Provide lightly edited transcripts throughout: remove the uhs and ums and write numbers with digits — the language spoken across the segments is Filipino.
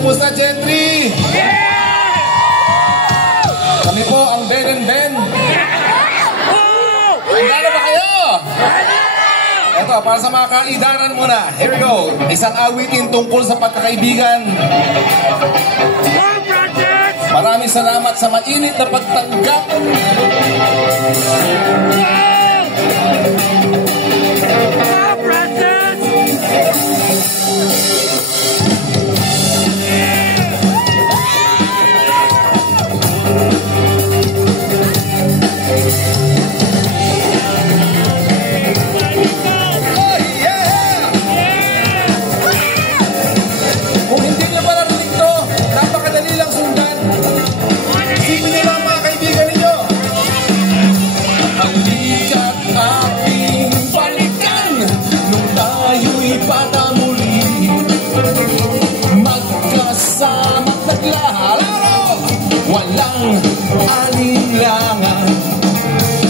Kumusta, Gentry? Kami po ang Ben and Ben. Handa na ba kayo? Ito, para sa mga kaidaran muna. Here we go. Isang awitin tungkol sa pagkakaibigan. Maraming salamat sa mainit na pagtanggap. Walang alinlangan.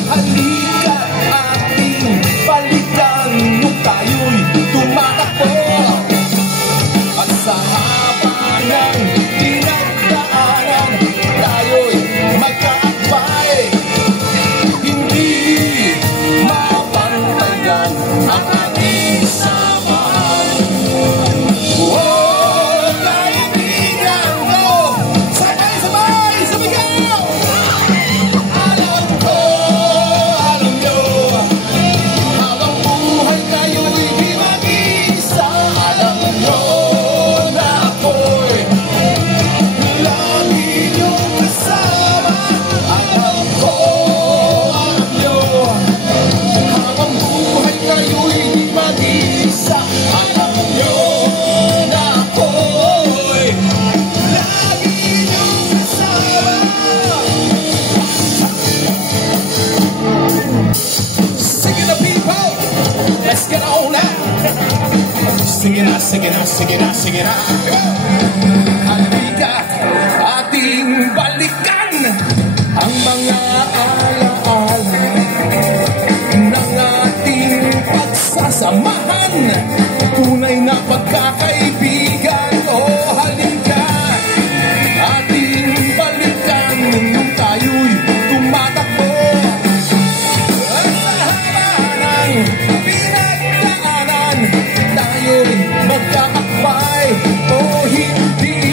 Halika ating balikan nung tayo'y tumatakbo. At sa haba ng pinagdaanan, tayo'y magkaakbay. Hindi mapantayan ang ating samahan. Sige na. Halika ating balikan ang mga alaala ng ating pagsasamahan. Tunay na pagkakaibigan. Oh, halika ating balikan nung tayo'y tumatakbo. At sa haba ng pinagdaanan, tayo'y magkakakbay. Oh, hindi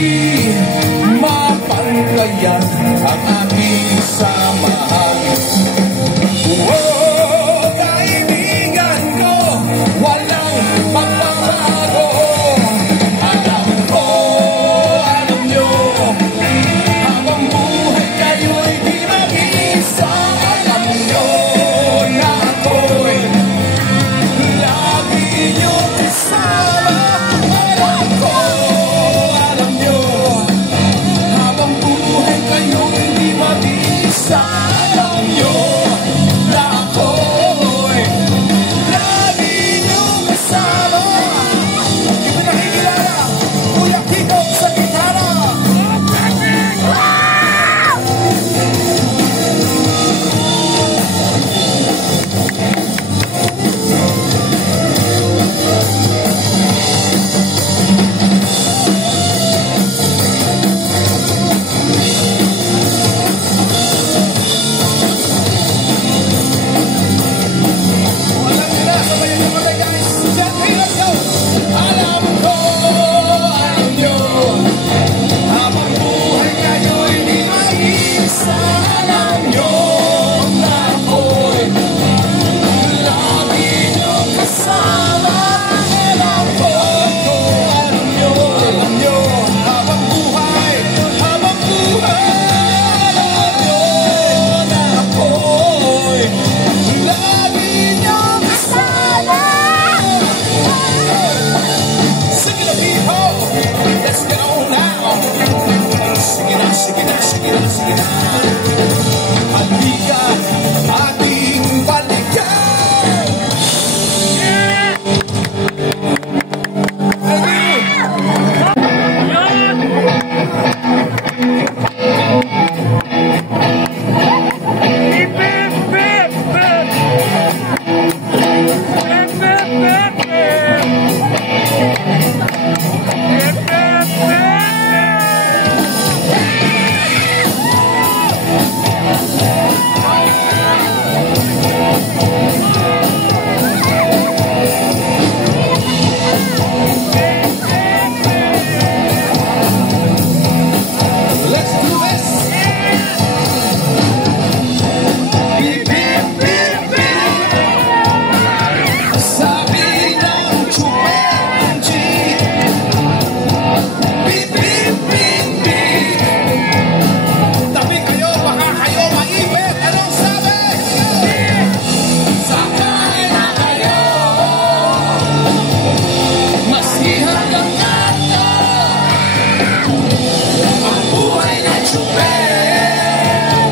chuper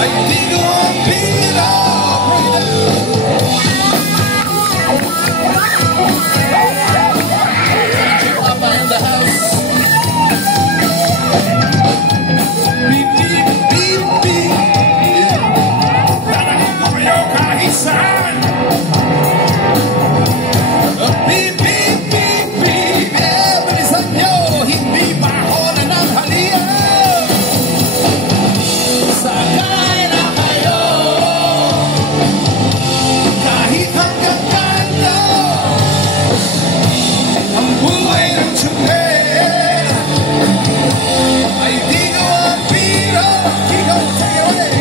ay di ko ang pila. Papa in the house. Beep, beep, beep, beep. Narinig ko kayo kahit saan. Beep, beep, beep, beep. Bilisan nyo, hindi pa ako nananghalian. Sakay na kayo kahit hanggang kanto. Ang buhay ng tsuper ay di ko ang piro. Ikaw, take it away.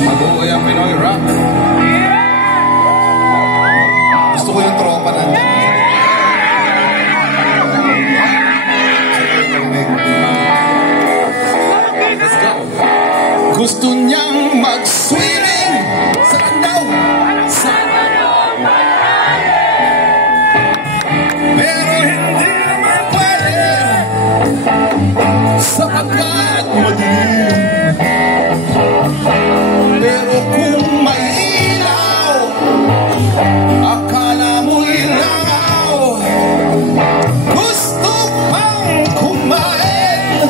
Mabuhay ang Pinoy Rock. Gusto ko yung tropa na. Let's go. Gusto niyang mag-swimming. Saan daw? Pero hindi naman pwede sapagkat madilim. Pero kung may ilaw, akala mo'y langaw. Gusto pang kumain,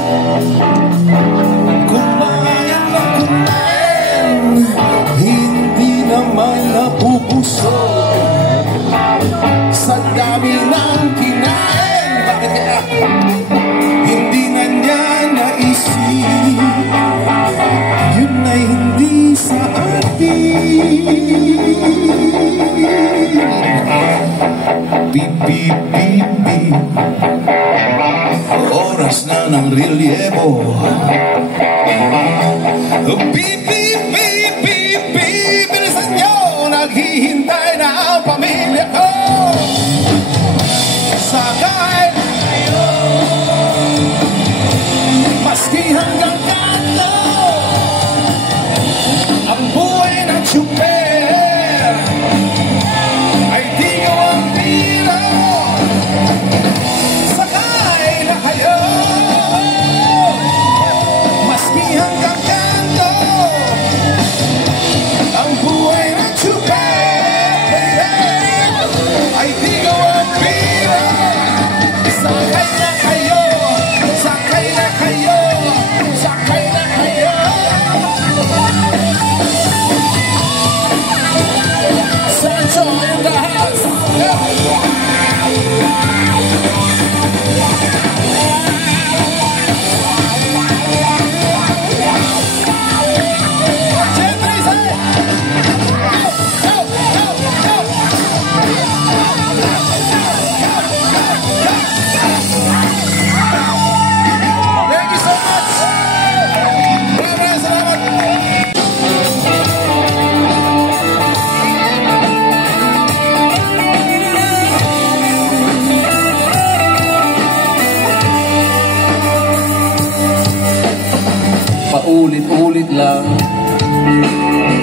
kumain na kumain. Hindi naman napupusog sa dami ng kinain. Bakit kaya? Hindi na niya naisip, yun ay hindi sa atin. Beep, beep, beep, beep. Oras na ng relievo. Beep, beep, beep, beep, beep. Bilisan nyo, naghihintay na ang pamilya ko. Sakay na kayo, maski hanggang kanto. Ang buhay ng tsuper ay di ko ang pilo. Sakay na kayo, maski hanggang kanto. Ang buhay ng tsuper ay di ko ang pilo. Sakay na kayo, sakay na kayo, sakay na kayo. Sancho in the house. Thank you so much. Maraming salamat. Paulit-ulit lang,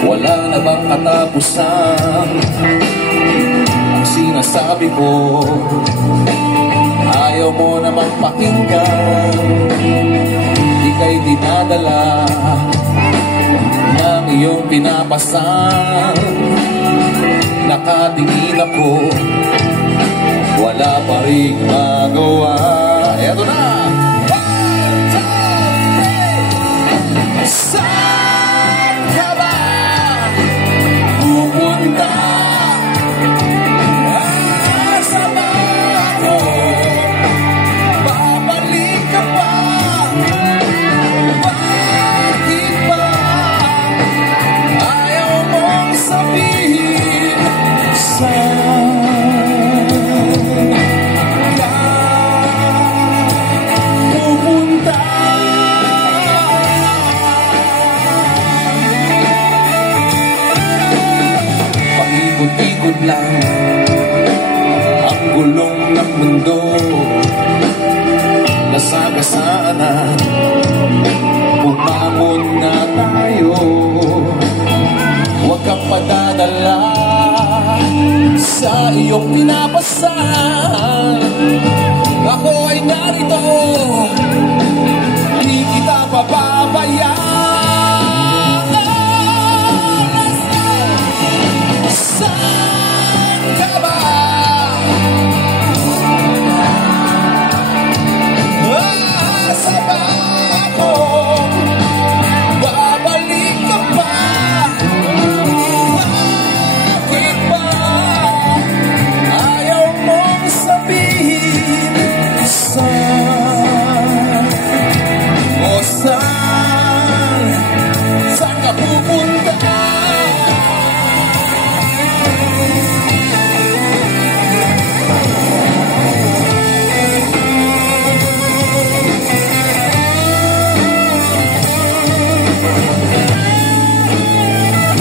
wala na bang katapusan? Ang sinasabi ko, ayaw mo namang pakinggan. Ika'y dinadala ng iyong pinapasan. Nakatingin ako, wala pa rin magawa. Eto na! Saan ka ba pupunta? Asa ba ako? mundo nasagasaan na. Umabot na tayo, huwag kang padadala sa iyong pinapasan. Ako ay narito, di kita pababayaan. Saan ka ba? Asa ba ako? Babalik ka pa? Bakit ba ayaw mong sabihin? Saan ka pupunta?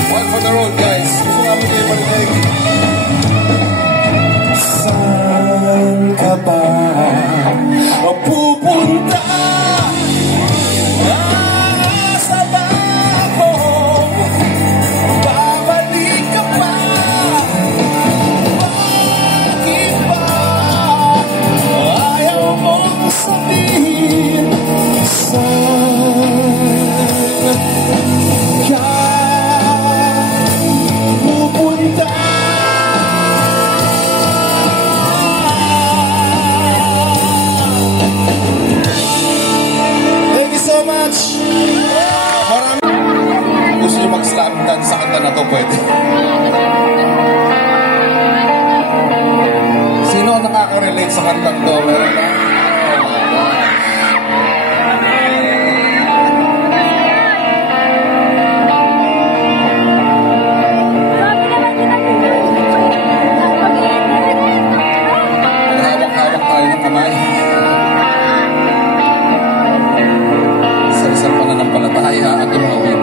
One for the road, guys. Gusto namin kayo marinig. Saan ka ba pupunta? Asa ba ako? Babalik ka pa? Bakit ba ayaw mong sabihin? Saan ka pupunta? Thank you so much. Marami gusto nyo mag-slam dance sa kanta na to, pwede. Sino ang nakaka-relate sa kantang to? Meron ba? Hawak-hawak tayo ng kamay. Sa isang pananampalataya at tumawid.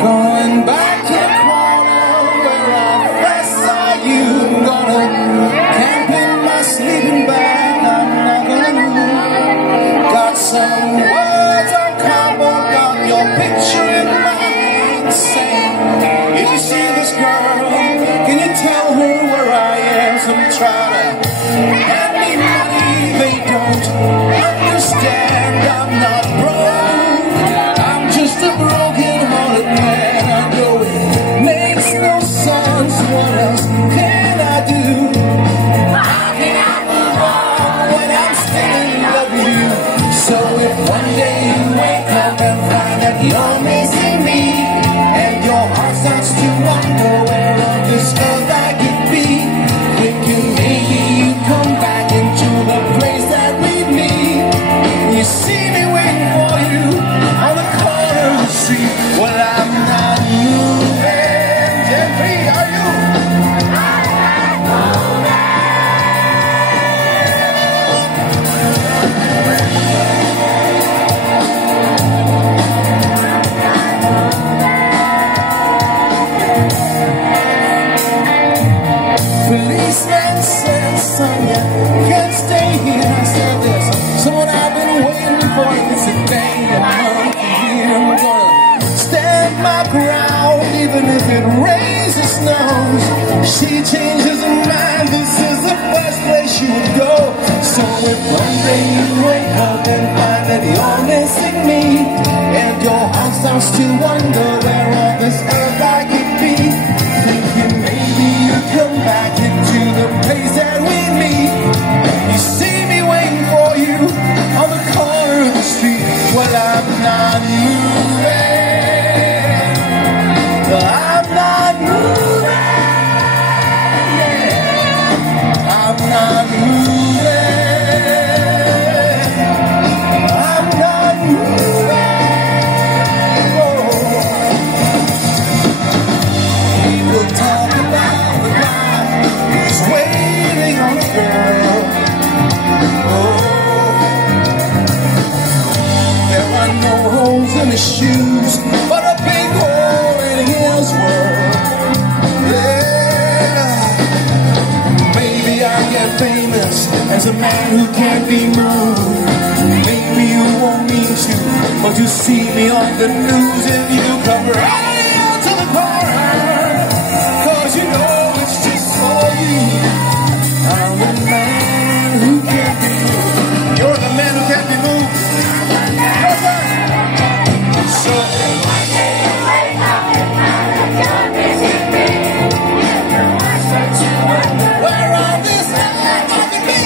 Going back to the corner where I first saw you. Gonna camp in my sleeping bag. I'm not gonna move. Got some words on cardboard, got your picture in my hand. Saying, if you see this girl, can you tell her where I am? Some try to hand me money, they don't understand. I'm not broke, I'm just a broken-hearted man. I know it makes no sense. What else can I do? How can I move on when I'm still in love with you? So if one day you wake up and find that you're missing me, and your heart starts to wonder where on this earth I could be, thinking maybe you come back into the place that we meet. You see me waiting for you on the corner of the street. Well, I'm not moving. Jeffrey, are you? Policeman said, son, you can't stay here. I said, there's someone I've been waiting for. It's a day I'm here. I'm gonna stand my ground, even if it rains or snows. She changes her mind, this is the first place she would go. So if one day you wake up and find that you're missing me, and your heart starts to wonder where on this earth I could be, thinking maybe you come back into the place that we meet. You see me waiting for you on the corner of the street. Well, I'm not moving. I'm not moving. Yeah. I'm not moving. I'm not moving. Oh. who can't be moved. Maybe you won't mean to, but you see me on the news and you come right out to the corner, 'cause you know it's just for you. I'm the man who can't be moved. You're the man who can't be moved. So where are this time of me?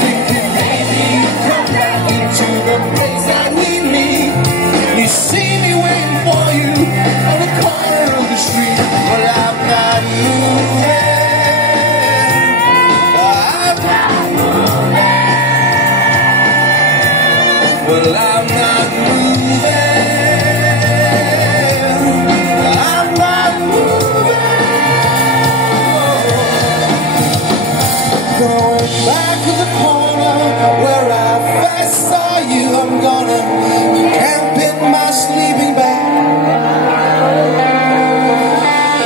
Thinking maybe you come back into the place that we meet. You see me waiting for you on the corner of the street. Well, I'm not moving. I'm not moving. Well, I'm not moving. Going back to the corner where I first saw you. I'm gonna camp in my sleeping bag.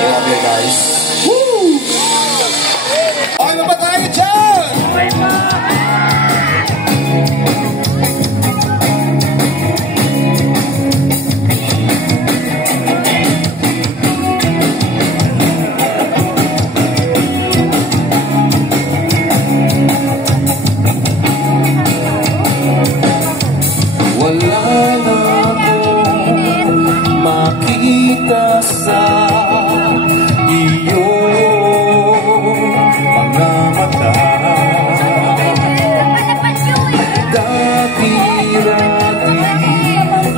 Love you guys. Woo! Okay, ba tayo dyan? Wala na akong makita sa iyong mga mata. Dati-dati,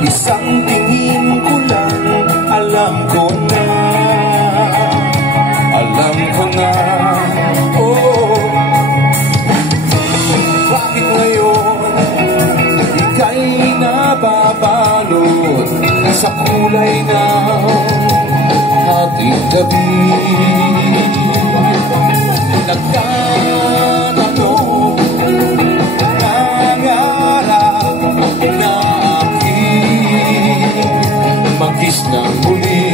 isang tingin ko lang, alam ko na, oh, bakit ngayon ika'y nababalot sa kulay ng ating gabi? Nagtatanong, nangarap na aking mag-kiss ng muli.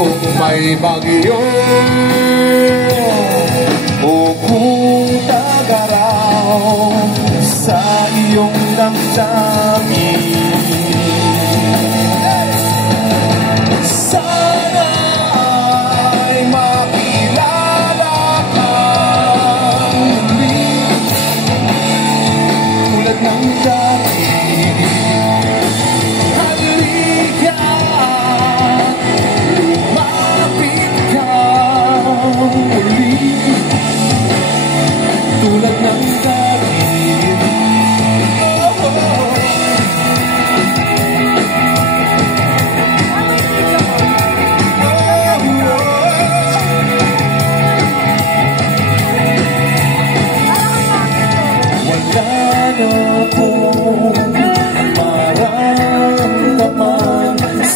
Kung may bagyo o kung tagaraw sa iyong damdamin, sana'y makilala kang muli tulad ng dati. Halika, lumapit ka muli tulad ng dati.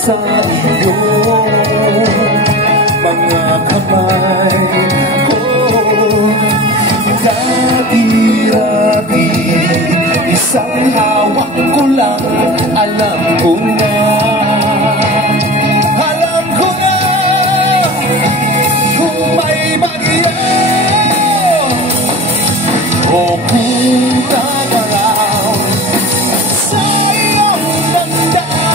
Sa iyong mga kamay ko, dati-dati, isang hawak ko lang, alam ko na, kung may bagyo o kung tagaraw sa iyong damdamin,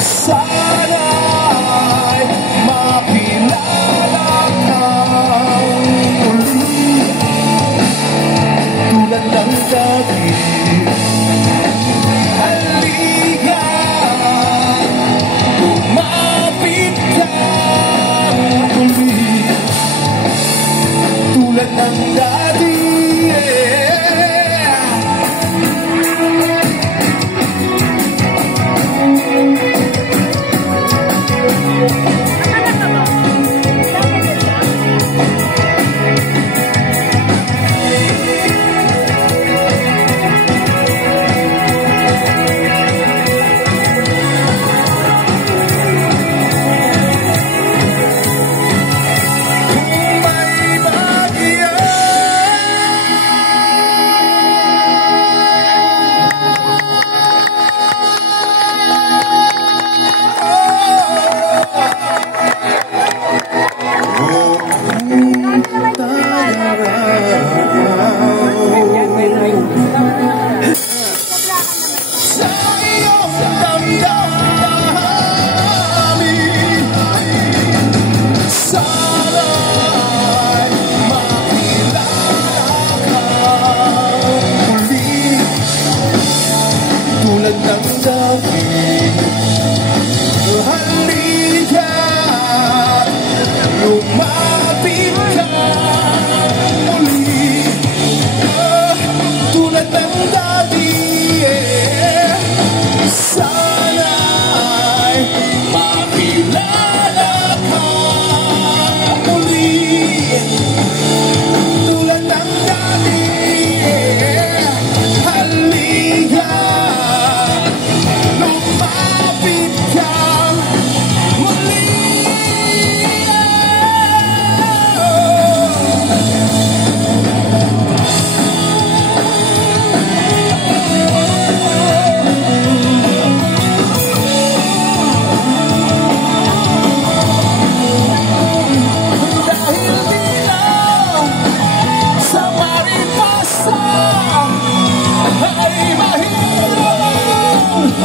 sana'y makilala kang muli tulad ng dati.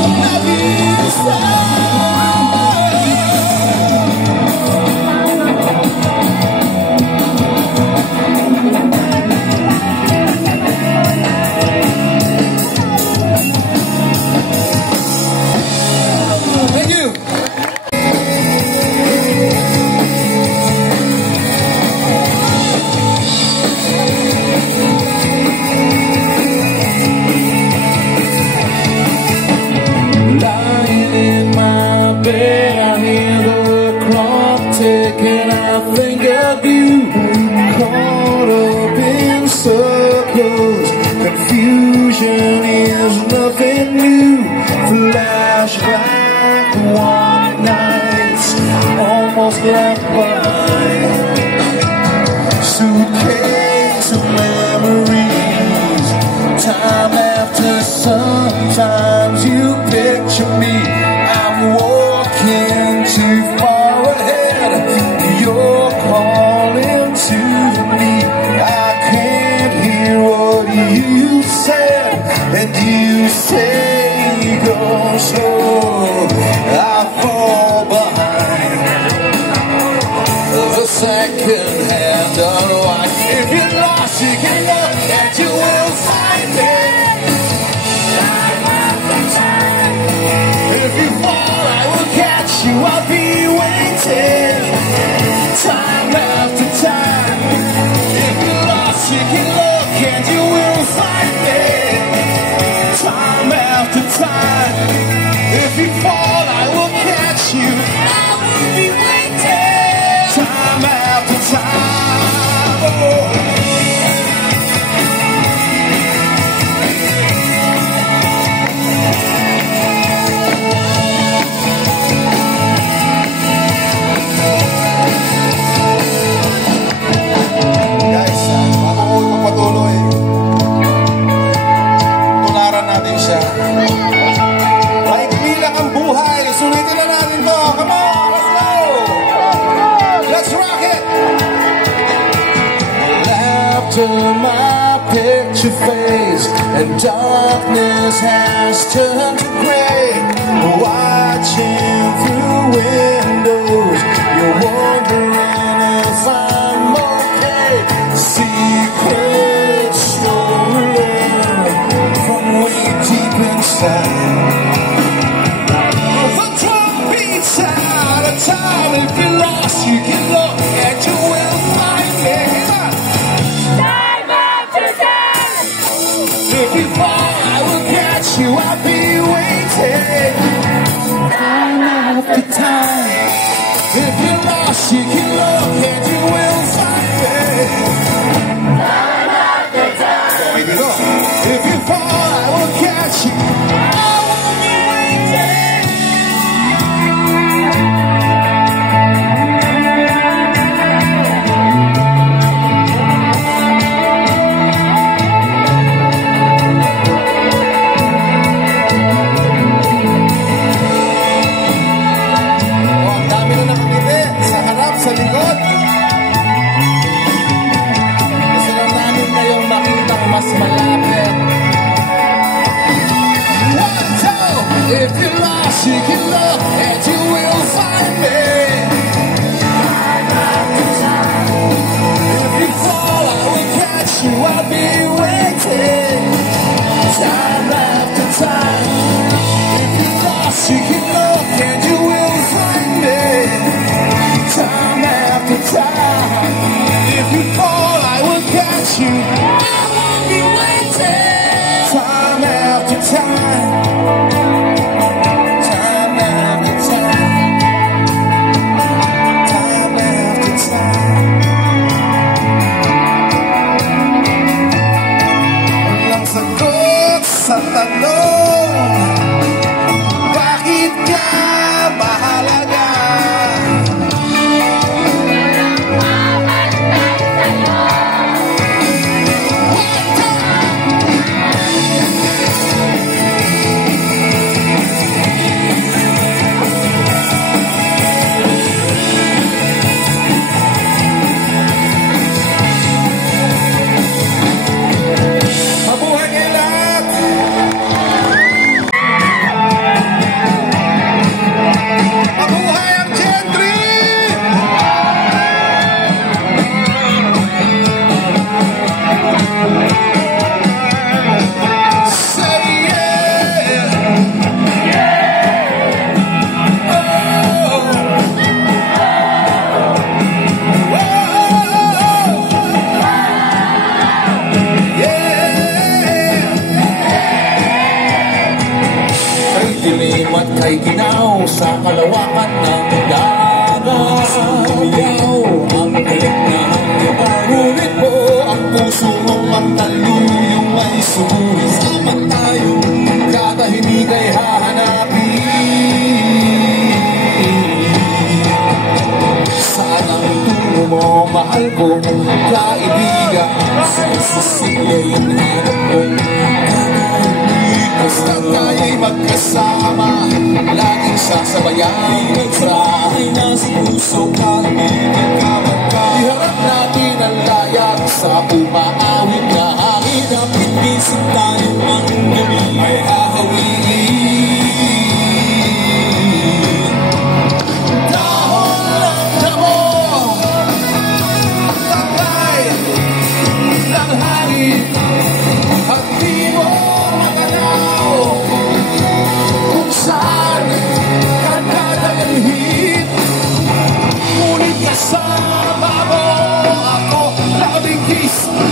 love you so. Confusion is nothing new. Flashback, one night almost left behind. Suitcase of memories. Time after sometimes you picture me. I'm walking too far ahead. You're calling to me. I can't hear what you said, and you say go slow. I fall behind the second hand unwind. If you're lost, you can look and you will find me. Time after time. If you fall, I will catch you. I'll be waiting. Time after time. If you're lost, you can look and you will find me. Time after time. If you fall, I will catch you. I will be waiting. Time after time. Oh. My picture fades and darkness has turned to gray. Watching through windows, you're wondering if I'm okay. Secrets stolen from way deep inside. The drum beats out of time. If you're lost, you can look and you will find me. If you fall, I will catch you. I'll be waiting. Time after time. If you're lost, you can look and you will find me. Time after time. Here we go. If you fall, I will catch you. I will be waiting. Sa likod. Gusto lang namin kayong makitang mas malapit. One, two. If you're lost, you can look and you will find me. Time after time. If you fall, I will catch you. I'll be waiting. Time after time. If you're lost, you can look and you will find me. Time after time. If you fall, I will catch you. I will be waiting. Time after time. Time after time. Time after time. Walang sagot sa dilim at kay ginaw sa kalawakan ng dagat. Sumiyaw ang galit na hanggang ngunit po ang puso mong ang taluyong ay sumuri. Sama tayong katahimik ay hahanapin. Saan ang tungo mo, mahal ko, kaibigan? Sa Sicilya'y hanap mong katahimik. Basta tayo'y magkasama, laging sasabayan. Ay nasa puso kaibigan ka magka. Iharap natin ang layag sa umaawit na hangin. Kapit bisig tayo ang gabi ay hahawin.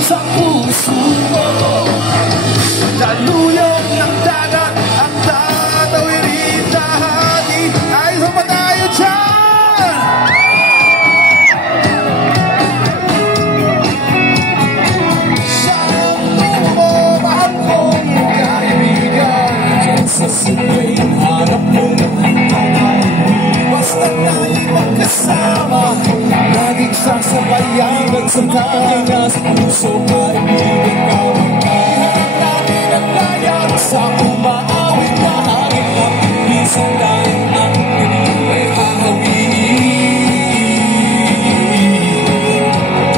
Sa puso mo, daluyong ng dagat ang tatawirin dahati. Ay, huma tayo dyan! Saan ang tungo mo, mahal mong kaibigan? Sa sila'y hanap mong basta tayo'y magkasama, laging sasabayang magsantayan. Nasa puso kaibigan ka magkaharap natin ang layag sa umaawit na hangin. Kapit bisig tayo ang gabi ay hahawin.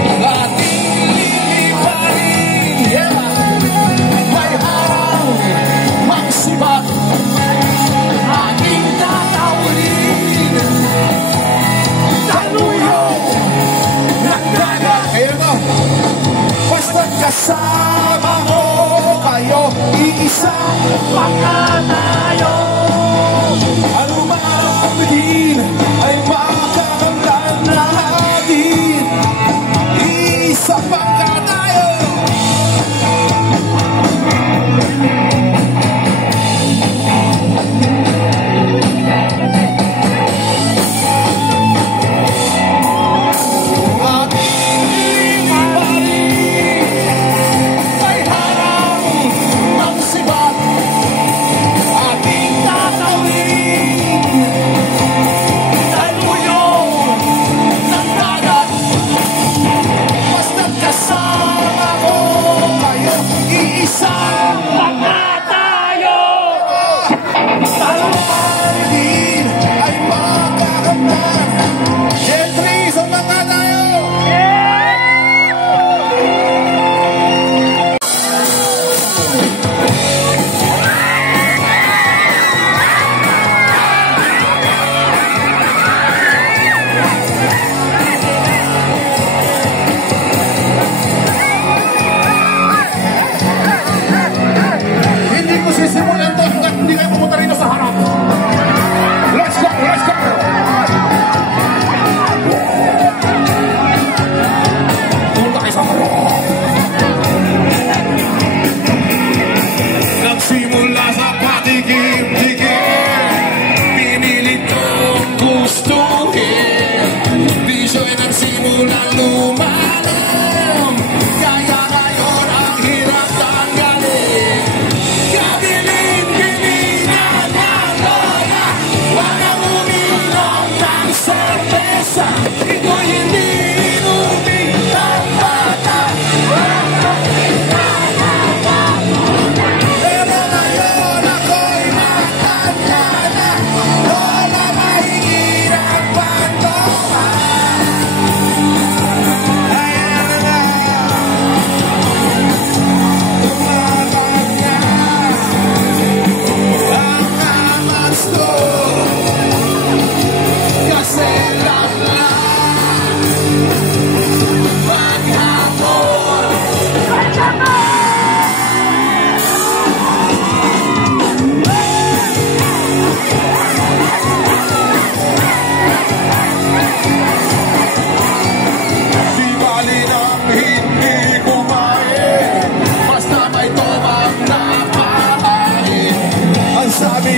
Ang ating lilipanin, may harang magsibat, ating tatawin. Taluyong ng dagat. Ayun mo, basta't kasama mo kayo, iisa baka tayo. Ano man ang bilhin ay makakanglan natin, iisa baka tayo.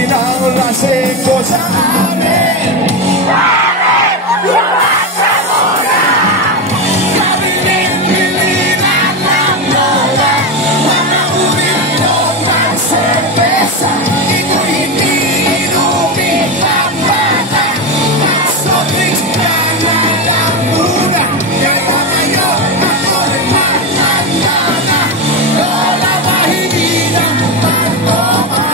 Yun ang lasing ko sa amin. Kabilin-bilinan ng lola, mga uminom ng serbesa. Ito hindi inumin ng bata. Magsobrings ka na lang muna. Kaya ngayon ako rin matanda na. Lola, mahindi na magtoma.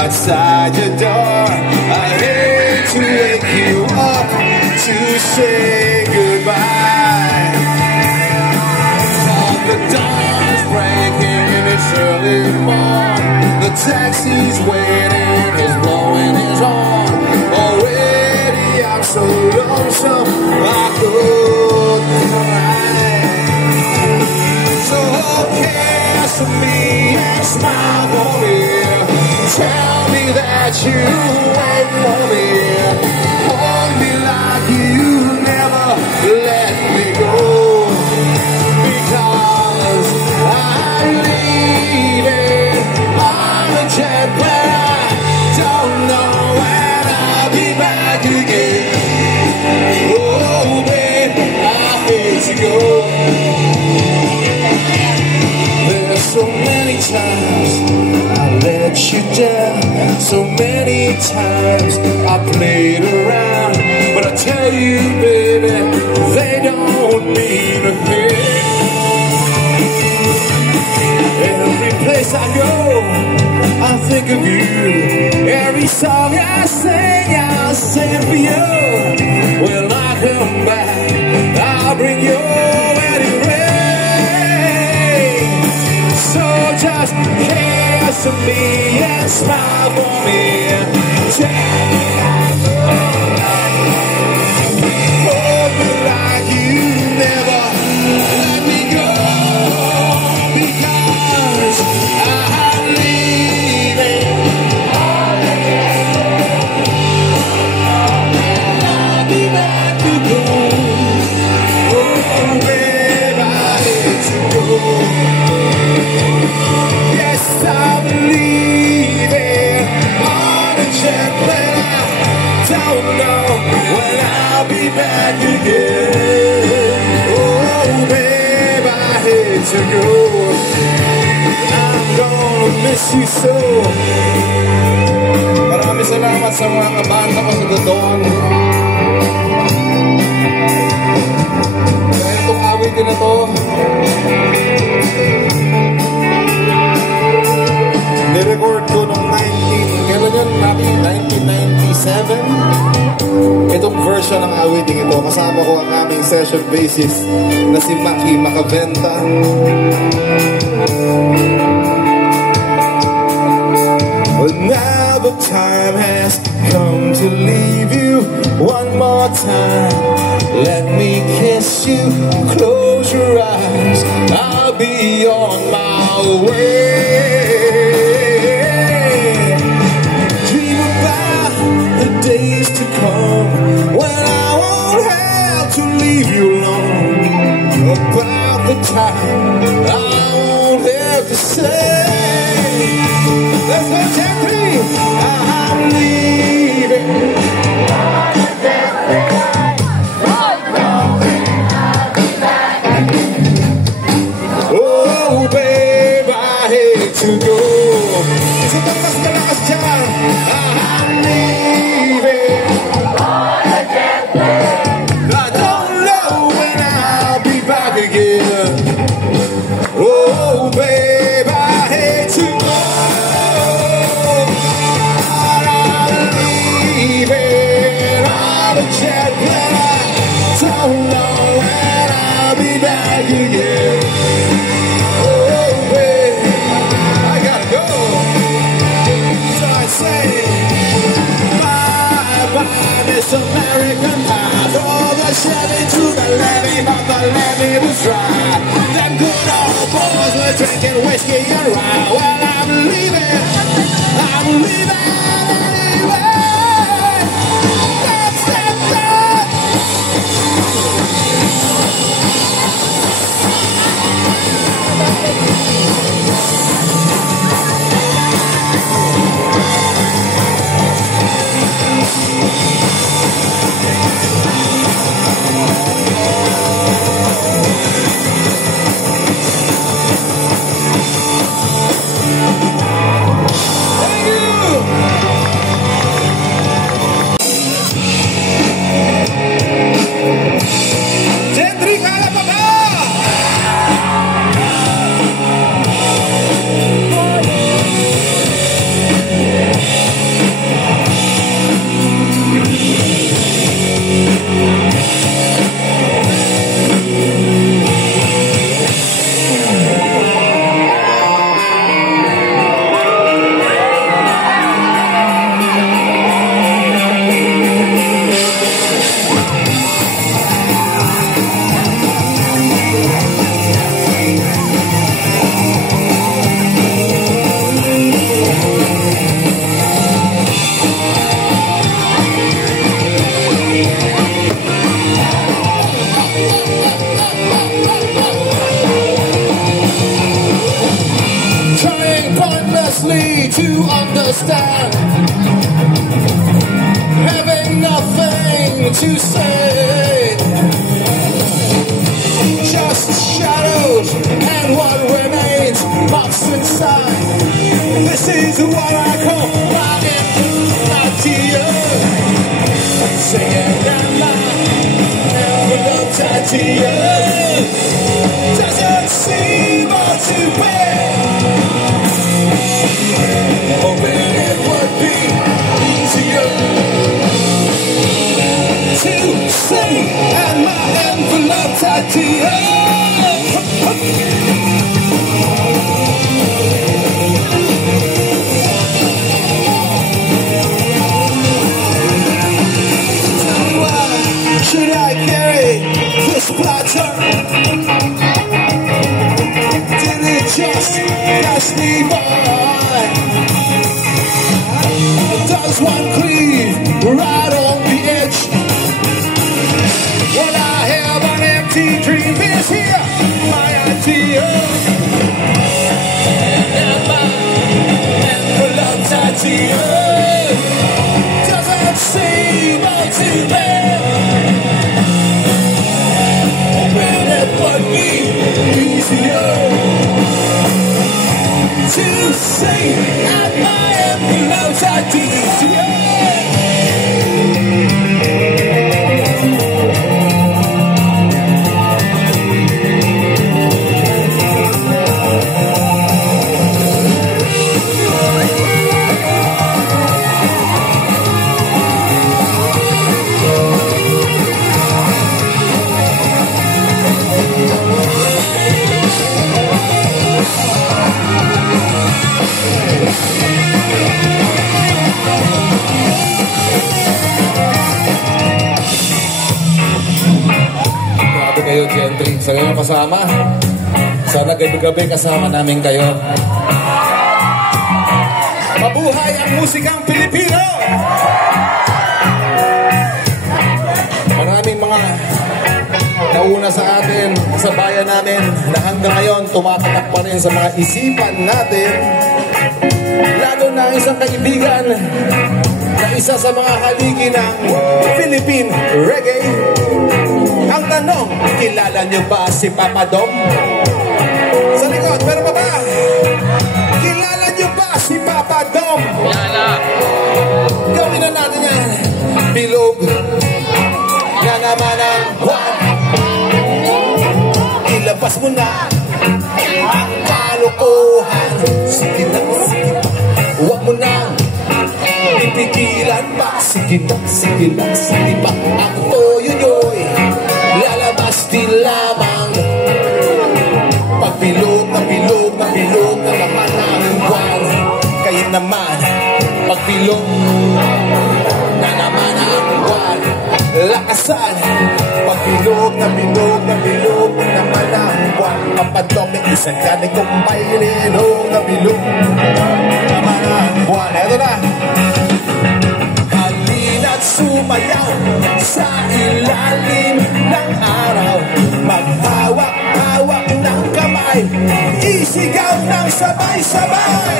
Outside your door, I hate to wake you up to say goodbye. The dawn is breaking and it's early in the morning. The taxi's waiting, he's blowing his horn. Already I'm so lonesome I could cry. So kiss me and smile for me. Tell me that you wait for me. Hold me like you never let me go. Because I'm leaving on a jet plane. I don't know when I'll be back again. Oh baby, I hate to go. There's so many times I let you down, so many times I played around, but I tell you, baby, they don't mean a thing. Every place I go, I think of you. Every song I sing for you. When I come back, I'll bring your wedding ring. So just kiss me and smile for me. Tell me hold me like you never let me go. Because I'm leaving. I'll be back again. Oh babe, I hate to go. Yes, I'm leaving on a jet plane. I don't know when I'll be back again. Oh, babe, I hate to go. I'm gonna miss you so. Maraming salamat sa mga kabanda ko sa Dodon. session bassist na si Maki Macaventa. But now the time has come to leave you one more time. Let me kiss you, close your eyes, I'll be on my way. Dream about the days to come when I won't have to leave you alone. About the time I won't have to say, let's go, Jeffrey, I'm leaving. Oh, babe, I hate to go. So that's the last time I'm leaving. I don't know when I'll be back again. Oh, babe, I hate to go. I'm leaving on a jet plane. Don't know when I'll be back again. This American pie, throw the Chevy to the levee, but the levee was dry. Them good old boys were drinking whiskey and rye. Well, I'm leaving, I'm leaving, That's that. To understand, having nothing to say, just shadows and what remains lost inside. This is what I call my infinite, singing and my envelope tied to you. Doesn't seem all too bad. Hoping it would be easier to sing and my envelope tied to you. Tell me why should I carry this platter? Did it just pass me by? Does one cleave right on the edge? What I have an empty dream is here, my idea. And my envelope tied to you. Doesn't seem all too bad. Hoping it would be easier to say at my envelope tied to you. kayong kasama. Sana gabi-gabi kasama namin kayo. Mabuhay ang musikang Pilipino! Maraming mga nauna sa atin, sa bayan namin, na hanggang ngayon tumatatak pa rin sa mga isipan natin. Lalo na isang kaibigan na isa sa mga haligi ng Philippine Reggae. Ang tanong, kilala niyo ba si Papa Dom? Sa likod, pero ba? Kilala niyo ba si Papa Dom? Kilala. Gawin na natin yan. Bilog na naman ang buwan. Ilabas mo na ang kalokohan. Sige na, sige pa. Huwag mo na pipigilan pa. Sige na, sige na, sige pa. Ang toyo-yoy lalabas din lamang. Pagbilog na bilog na bilog na naman ang buwan. Kayo naman, pagbilog na naman ang buwan. Lakasan, pagbilog na bilog na bilog na naman ang buwan. Papadome, isang ganit kong bailin na bilog naman ang buwan. Eto na. Halina't sumayaw sa ilalim ng araw. Maghawak-hawak ng kamay, isigaw ng sabay-sabay.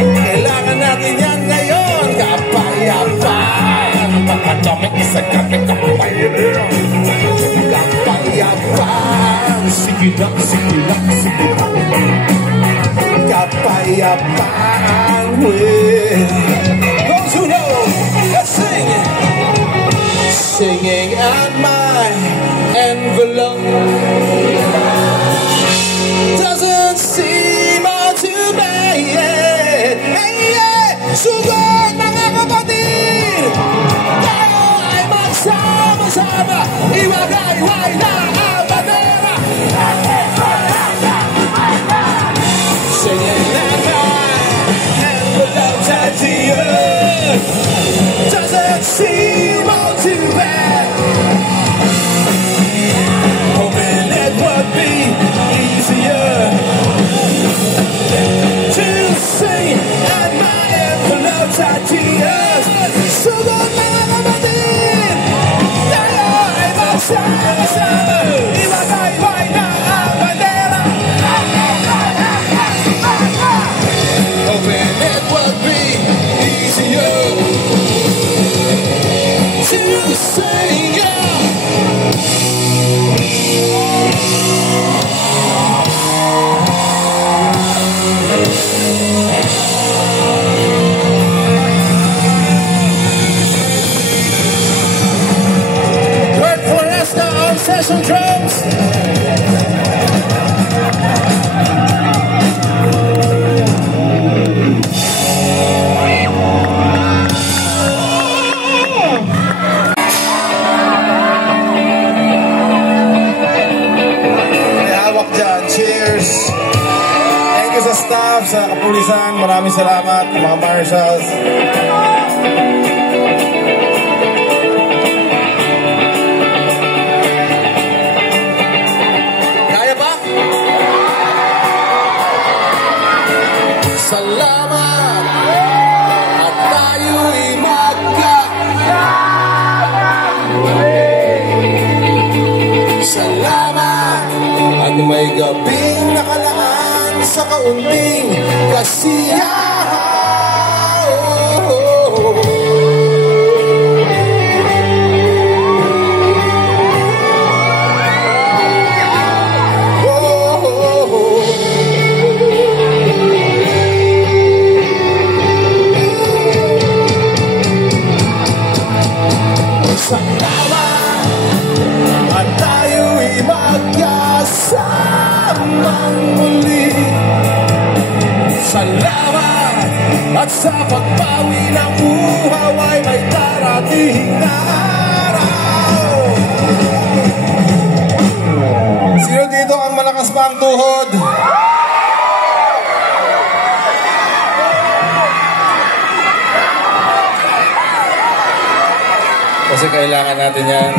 Kailangan natin yan ngayon. Kapayapaan, pakadami isang kami kapayapaan. Kapayapaan, sige na, sige na, sige na. Kapayapaan, those who know, let's sing. Singing at my envelope doesn't seem all too bad. Hey, yeah. Sugod mga kapatid, tayo ay magsama-sama, iwagay-way na ang bandera. Singing at my envelope tied to you doesn't seem all too bad. Hoping it would be easier to sing at my envelope tied to yours. Sugod mga kapatid, tayo ay magsama-sama, iwagay-way na ang bandera. Hoping it would be easier to sing, yeah. Work Floresta on session drums. Cheers! Thank you sa staff, sa kapulisan. Maraming salamat, mga marshals. Kaya ba? Salamat at tayo'y salamat at may gabing nakalaan sa kaunting kasiyahan. Salamat at tayo'y magkasamang muli. Salamat at sa pagbawi ng uhaw ay may darating na araw. Sino dito ang malakas pa ang tuhod? Kasi kailangan natin yan.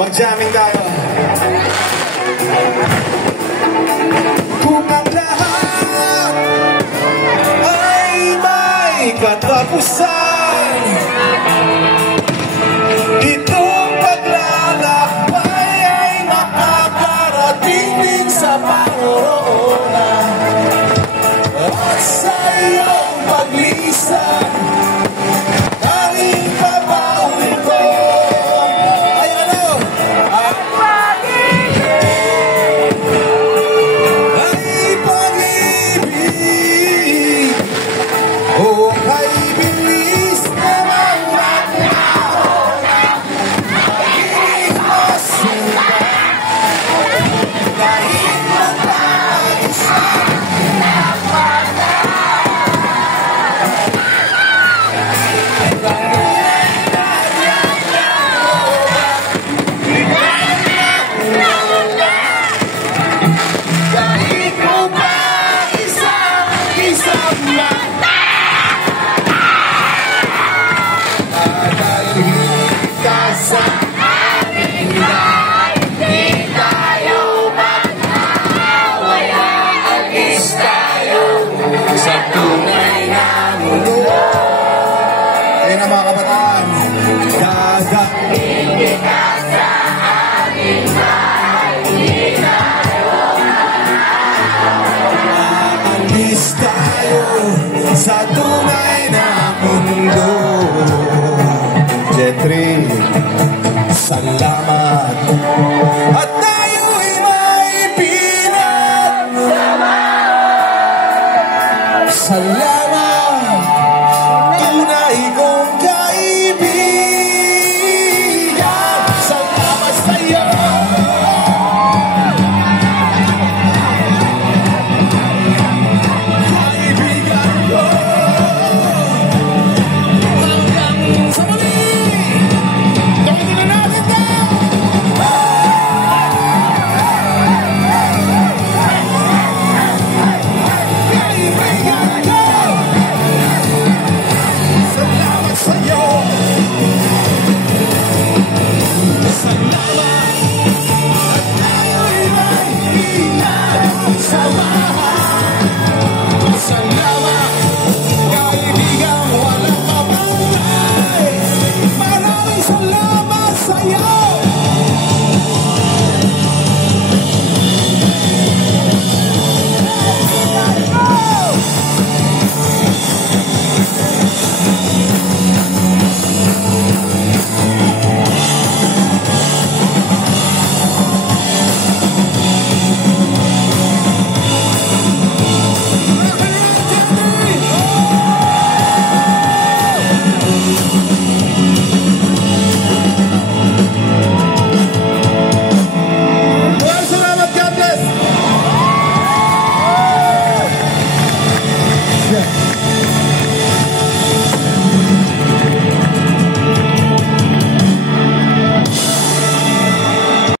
Mag-jamming tayo. Kung ang lahat ay may katapusan, itong paglalakbay ay makakarating din sa paroonan. At sa iyong paglisan, tanging babawin ko ay ano? Ay pag-ibig. O kay bilis naman maglaho na pag-ibig mo sila. Kahit magpag-isa sa tunay na mundo. Ayun ang mga kabataan. Dadating kita sa aming bahay. Di tayo aalis tayo sa tunay na mundo. Jetri, salamat.